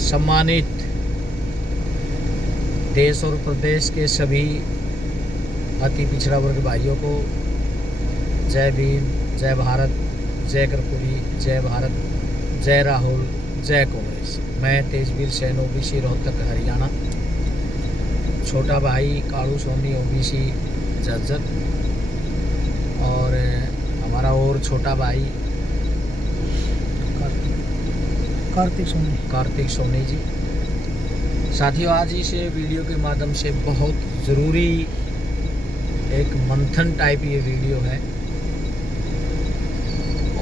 सम्मानित देश और प्रदेश के सभी अति पिछड़ा वर्ग भाइयों को जय भीम, जय भारत, जय कर्पूरी, जय भारत, जय राहुल, जय कांग्रेस। मैं तेजवीर सैन ओबीसी रोहतक हरियाणा, छोटा भाई कालू सोनी ओबीसी झज्जर और हमारा और छोटा भाई कार्तिक सोनी जी। साथियों, आज इस वीडियो के माध्यम से बहुत ज़रूरी एक मंथन टाइप ये वीडियो है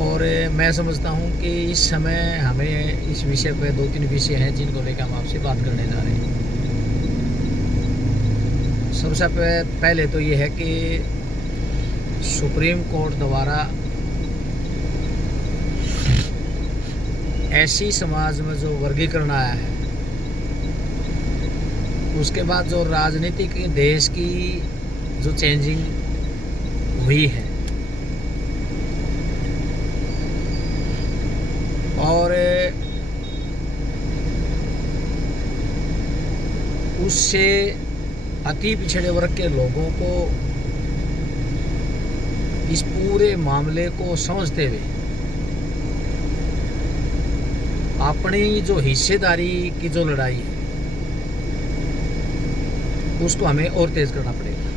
और मैं समझता हूँ कि इस समय हमें इस विषय पे 2-3 विषय हैं जिनको लेकर हम आपसे बात करने जा रहे हैं। सबसे पहले तो ये है कि सुप्रीम कोर्ट द्वारा ऐसी समाज में जो वर्गीकरण आया है, उसके बाद जो राजनीतिक देश की जो चेंजिंग हुई है और उससे अति पिछड़े वर्ग के लोगों को इस पूरे मामले को समझते हुए अपनी जो हिस्सेदारी की जो लड़ाई है उसको हमें और तेज करना पड़ेगा।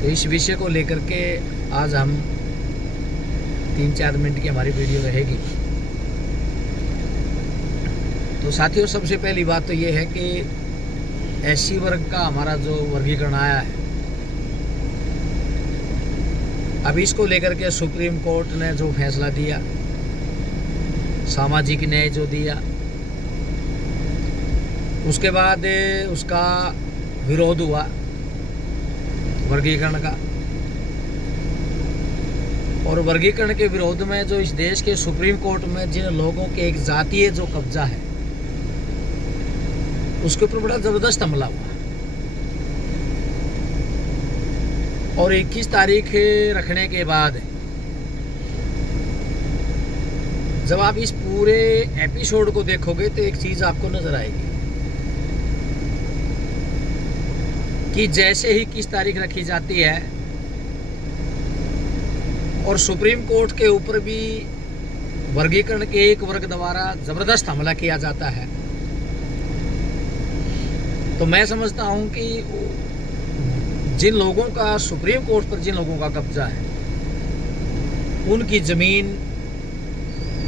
तो इस विषय को लेकर के आज हम 3-4 मिनट की हमारी वीडियो रहेगी। तो साथियों, सबसे पहली बात तो ये है कि एससी वर्ग का हमारा जो वर्गीकरण आया है, अब इसको लेकर के सुप्रीम कोर्ट ने जो फैसला दिया, सामाजिक न्याय जो दिया, उसके बाद उसका विरोध हुआ वर्गीकरण का, और वर्गीकरण के विरोध में जो इस देश के सुप्रीम कोर्ट में जिन लोगों के एक जातीय जो कब्जा है उसके ऊपर बड़ा जबरदस्त हमला हुआ और 21 तारीख रखने के बाद जब आप इस पूरे एपिसोड को देखोगे तो एक चीज आपको नजर आएगी कि जैसे ही 21 तारीख रखी जाती है और सुप्रीम कोर्ट के ऊपर भी वर्गीकरण के एक वर्ग द्वारा जबरदस्त हमला किया जाता है, तो मैं समझता हूं कि जिन लोगों का सुप्रीम कोर्ट पर जिन लोगों का कब्जा है उनकी जमीन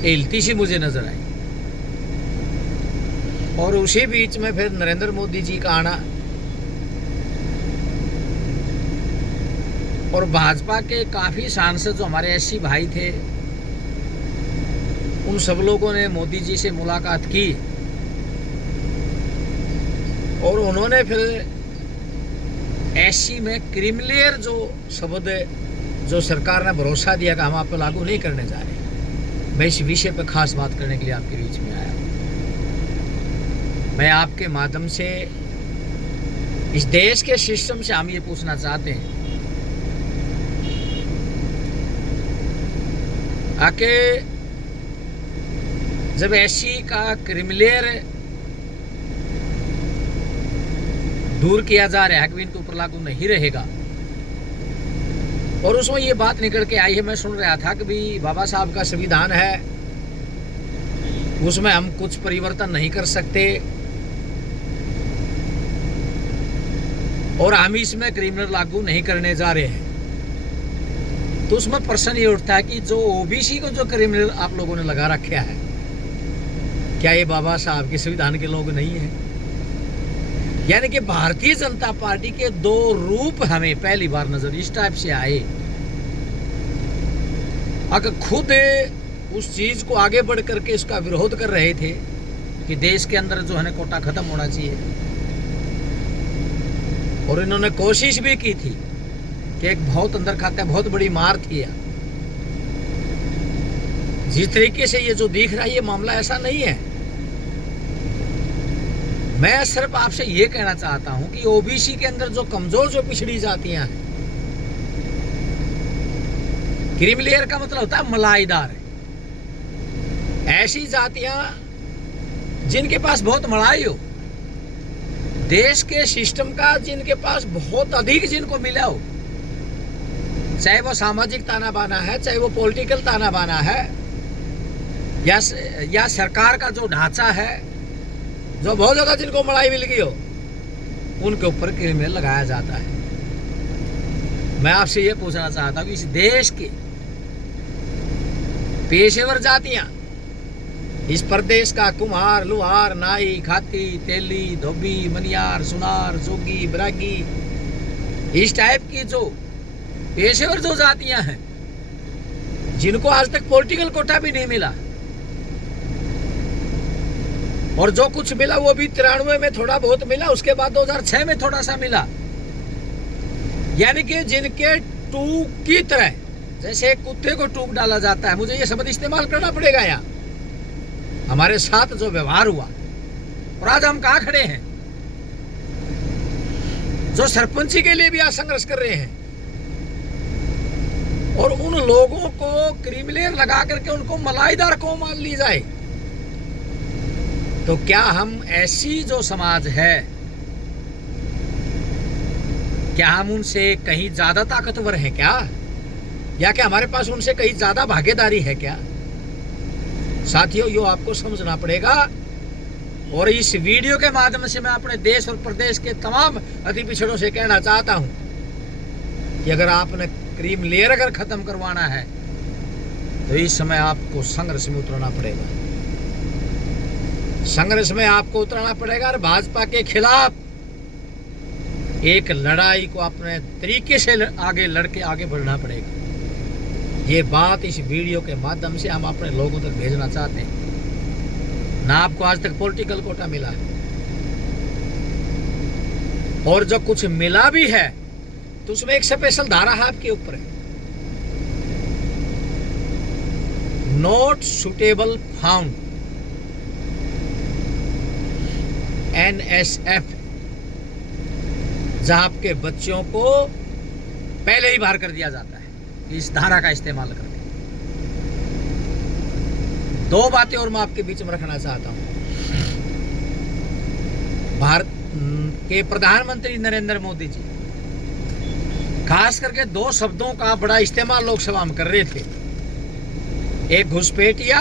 हिलती सी मुझे नजर आई। और उसी बीच में फिर नरेंद्र मोदी जी का आना और भाजपा के काफी सांसद जो हमारे एससी भाई थे, उन सब लोगों ने मोदी जी से मुलाकात की और उन्होंने फिर एससी में क्रिमिलेयर जो शब्द जो सरकार ने भरोसा दिया कि हम आप पर लागू नहीं करने जा रहे, मैं इस विषय पर खास बात करने के लिए आपके बीच में आया हूं। मैं आपके माध्यम से इस देश के सिस्टम से हम ये पूछना चाहते हैं आके जब एससी का क्रिमिलेयर दूर किया जा रहा है कि इनके ऊपर लागू नहीं रहेगा, और उसमें ये बात निकल के आई है, मैं सुन रहा था कि भी बाबा साहब का संविधान है, उसमें हम कुछ परिवर्तन नहीं कर सकते और हम इसमें क्रिमिनल लागू नहीं करने जा रहे हैं। तो उसमें प्रश्न ये उठता है कि जो ओबीसी को जो क्रिमिनल आप लोगों ने लगा रखा है, क्या ये बाबा साहब के संविधान के लोग नहीं है? यानी कि भारतीय जनता पार्टी के दो रूप हमें पहली बार नजर इस टाइप से आए। अगर खुद उस चीज को आगे बढ़ करके इसका विरोध कर रहे थे कि देश के अंदर जो है ना कोटा खत्म होना चाहिए, और इन्होंने कोशिश भी की थी कि एक बहुत अंदर खाते बहुत बड़ी मार थी। जिस तरीके से ये जो दिख रहा है ये मामला ऐसा नहीं है। मैं सिर्फ आपसे ये कहना चाहता हूं कि ओबीसी के अंदर जो कमजोर जो पिछड़ी जातियां हैं, क्रीमिलेयर का मतलब होता है मलाईदार, ऐसी जातियां जिनके पास बहुत मलाई हो, देश के सिस्टम का जिनके पास बहुत अधिक जिनको मिला हो, चाहे वो सामाजिक ताना बाना है, चाहे वो पॉलिटिकल ताना बाना है, या सरकार का जो ढांचा है, जो बहुत ज्यादा जिनको मलाई मिल गई हो, उनके ऊपर क्रिमिनल लगाया जाता है। मैं आपसे ये पूछना चाहता हूँ कि इस देश के पेशेवर जातियां, इस प्रदेश का कुम्हार, लुहार, नाई, खाती, तेली, धोबी, मनियार, सुनार, जोगी, बरागी, इस टाइप की जो पेशेवर जो जातियां हैं, जिनको आज तक पॉलिटिकल कोटा भी नहीं मिला, और जो कुछ मिला वो भी 93 में थोड़ा बहुत मिला, उसके बाद 2006 में थोड़ा सा मिला, यानी कि जिनके टूक की तरह, जैसे एक कुत्ते को टूक डाला जाता है, मुझे ये शब्द इस्तेमाल करना पड़ेगा यहाँ, हमारे साथ जो व्यवहार हुआ, और आज हम कहाँ खड़े हैं, जो सरपंची के लिए भी आज संघर्ष कर रहे हैं, और उन लोगों को क्रिमिनल लगा करके उनको मलाईदार को मान ली जाए, तो क्या हम ऐसी जो समाज है, क्या हम उनसे कहीं ज्यादा ताकतवर हैं क्या, या क्या हमारे पास उनसे कहीं ज्यादा भागीदारी है क्या? साथियों, यो आपको समझना पड़ेगा। और इस वीडियो के माध्यम से मैं अपने देश और प्रदेश के तमाम अति पिछड़ों से कहना चाहता हूं कि अगर आपने क्रीम लेयर अगर खत्म करवाना है तो इस समय आपको संघर्ष में उतरना पड़ेगा, संघर्ष में आपको उतरना पड़ेगा, और भाजपा के खिलाफ एक लड़ाई को अपने तरीके से आगे लड़के आगे बढ़ना पड़ेगा। ये बात इस वीडियो के माध्यम से हम अपने लोगों तक भेजना चाहते हैं। ना आपको आज तक पॉलिटिकल कोटा मिला है, और जो कुछ मिला भी है तो उसमें एक स्पेशल धारा है आपके ऊपर है, नॉट सुटेबल फाउंड, NSF, जहां आपके बच्चों को पहले ही बाहर कर दिया जाता है इस धारा का इस्तेमाल करके। दो बातें और मैं आपके बीच में रखना चाहता हूं। भारत के प्रधानमंत्री नरेंद्र मोदी जी खास करके दो शब्दों का बड़ा इस्तेमाल लोकसभा में कर रहे थे, एक घुसपैठिया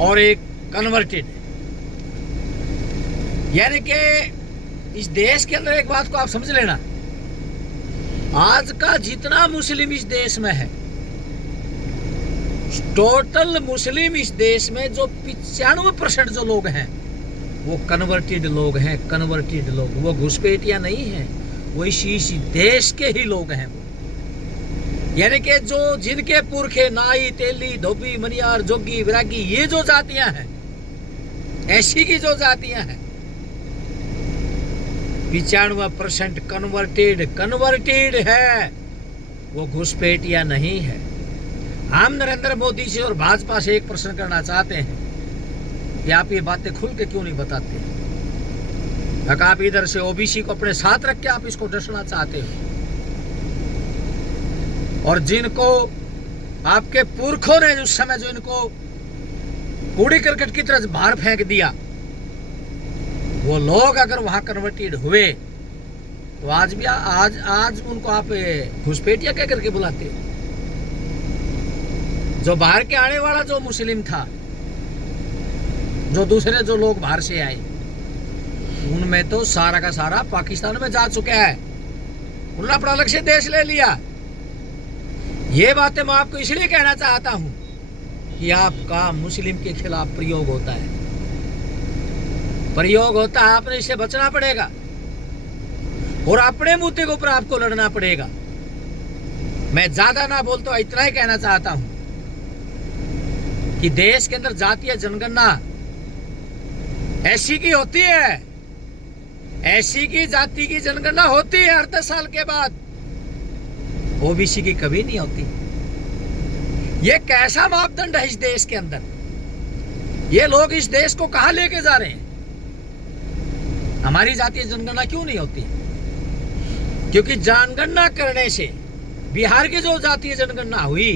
और एक कन्वर्टेड। यानी कि इस देश के अंदर एक बात को आप समझ लेना, आज का जितना मुस्लिम इस देश में है, टोटल मुस्लिम इस देश में जो 95% जो लोग हैं वो कन्वर्टेड लोग हैं। कन्वर्टेड लोग, वो घुसपैठिया नहीं हैं, वो इसी देश के ही लोग हैं। यानी कि जो जिनके पुरखे नाई, तेली, धोबी, मनियार, जोगी, विरागी, ये जो जातियां हैं, ऐसी की जो जातियां हैं, 95% कन्वर्टेड है, वो घुसपैठिया नहीं है। हम नरेंद्र मोदी से और भाजपा से एक प्रश्न करना चाहते हैं कि आप ये बातें खुल के क्यों नहीं बताते? आप इधर से ओबीसी को अपने साथ रख के आप इसको डसना चाहते हो, और जिनको आपके पुरखों ने उस समय जो इनको कूड़ी करकट की तरह बाहर फेंक दिया, वो लोग अगर वहां कन्वर्टेड हुए तो आज उनको आप घुसपैठिया कह करके बुलाते हो। जो बाहर के आने वाला जो मुस्लिम था, जो दूसरे जो लोग बाहर से आए, उनमें तो सारा का सारा पाकिस्तान में जा चुका है, उन्होंने अपना अलग से देश ले लिया। ये बातें मैं आपको इसलिए कहना चाहता हूं कि आपका मुस्लिम के खिलाफ प्रयोग होता है, आपने इससे बचना पड़ेगा, और अपने मुद्दे के ऊपर आपको लड़ना पड़ेगा। मैं ज्यादा ना बोलता, इतना ही कहना चाहता हूं कि देश के अंदर जातीय जनगणना ऐसी की होती है, ऐसी की जाति की जनगणना होती है हर 10 साल के बाद, ओबीसी की कभी नहीं होती। ये कैसा मापदंड है इस देश के अंदर? ये लोग इस देश को कहां लेके जा रहे हैं? हमारी जातीय जनगणना क्यों नहीं होती? क्योंकि जनगणना करने से बिहार की जो जातीय जनगणना हुई,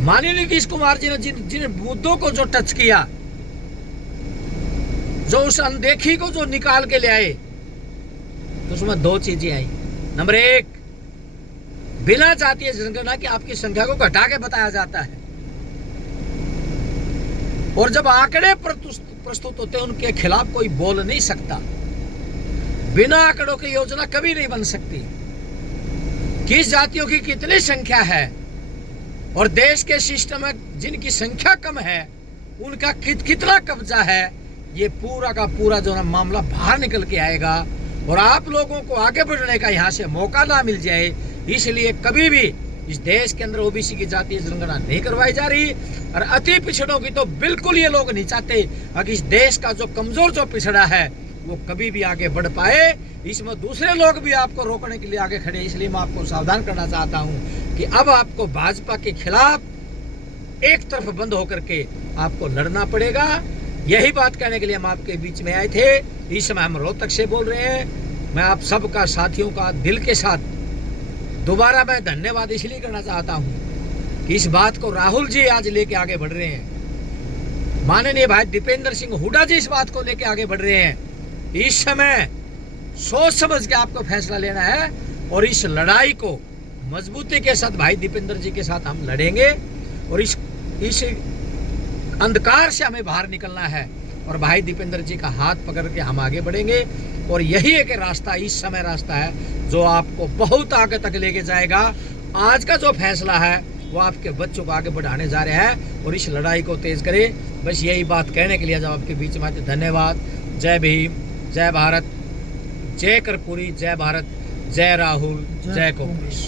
माननीय नीतीश कुमार जी ने जिन मुद्दों को जो टच किया, जो उस अनदेखी को जो निकाल के ले आए, तो उसमें दो चीजें आई। नंबर एक, बिना जातीय जनगणना की आपकी संख्या को घटा के बताया जाता है, और जब आंकड़े प्रस्तुत होते हैं उनके खिलाफ कोई बोल नहीं सकता। बिना आंकड़ों की योजना कभी नहीं बन सकती। किस जातियों की कितनी संख्या है और देश के सिस्टम में जिनकी संख्या कम है उनका कितना कब्जा है, ये पूरा का पूरा जो ना मामला बाहर निकल के आएगा और आप लोगों को आगे बढ़ने का यहाँ से मौका ना मिल जाए। इसलिए कभी भी इस देश के अंदर ओबीसी की जातीय जनगणना नहीं करवाई जा रही, और अति पिछड़ों की तो बिल्कुल ये लोग नहीं चाहते। अगर इस देश का जो कमजोर जो पिछड़ा है वो कभी भी आगे बढ़ पाए, इसमें दूसरे लोग भी आपको रोकने के लिए आगे खड़े। इसलिए मैं आपको सावधान करना चाहता हूं कि अब आपको भाजपा के खिलाफ एक तरफ बंद होकर के आपको लड़ना पड़ेगा। यही बात कहने के लिए हम आपके बीच में आए थे। इस समय हम रोहतक से बोल रहे हैं। मैं आप सबका, साथियों का दिल के साथ दोबारा मैं धन्यवाद इसलिए करना चाहता हूं कि इस बात को राहुल जी आज लेके आगे बढ़ रहे हैं, माननीय भाई दीपेंद्र सिंह हुड्डा जी इस बात को लेके आगे बढ़ रहे हैं। इस समय सोच समझ के आपको फैसला लेना है और इस लड़ाई को मजबूती के साथ भाई दीपेंद्र जी के साथ हम लड़ेंगे और इस अंधकार से हमें बाहर निकलना है और भाई दीपेंद्र जी का हाथ पकड़ के हम आगे बढ़ेंगे। और यही एक रास्ता, इस समय रास्ता है जो आपको बहुत आगे तक लेके जाएगा। आज का जो फैसला है वो आपके बच्चों को आगे बढ़ाने जा रहे हैं और इस लड़ाई को तेज करें। बस यही बात कहने के लिए जब आपके बीच में आते, धन्यवाद। जय भीम, जय भारत, जय कर्पूरी, जय भारत, जय राहुल, जय कांग्रेस।